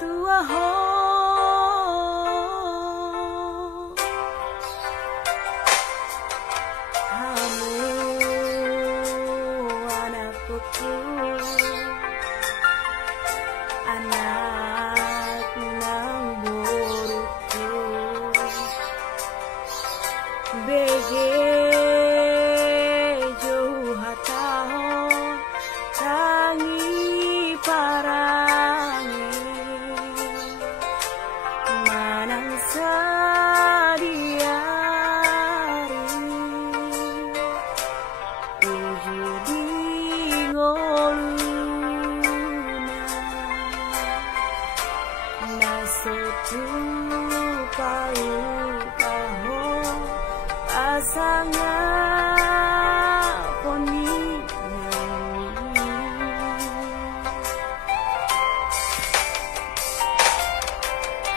martua ho kamu anak putu anak nang buruku bege jauh hatahon tangi parangi manang sadiari ujudi ngoluna nasetu pau paho asanga poni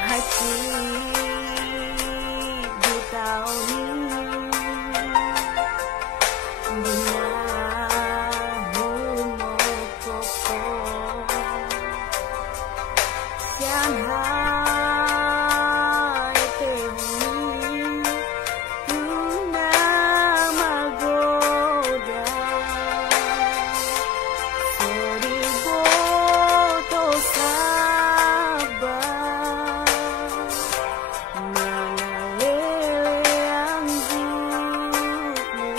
hati di tahun dinahu mokoko sian hai tehuni tuna magoda seribu sabar mengalele anggukmu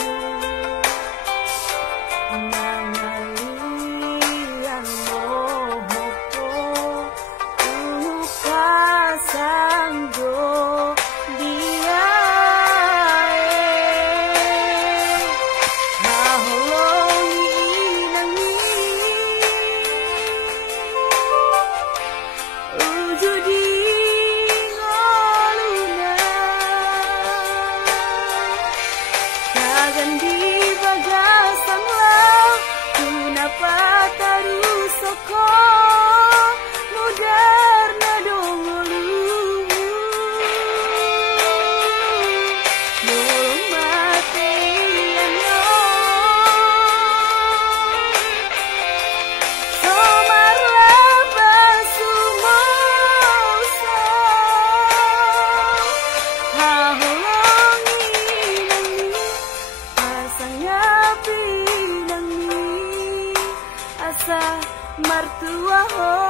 mengalilian mohoko pasanggo dia maholongi nangi ujudi ngoluna kagan di bagasan lah kenapa terus soko moderna dongolu matiano somarlah basumosa haholongi nangi pasangnya pinangi asa martua ho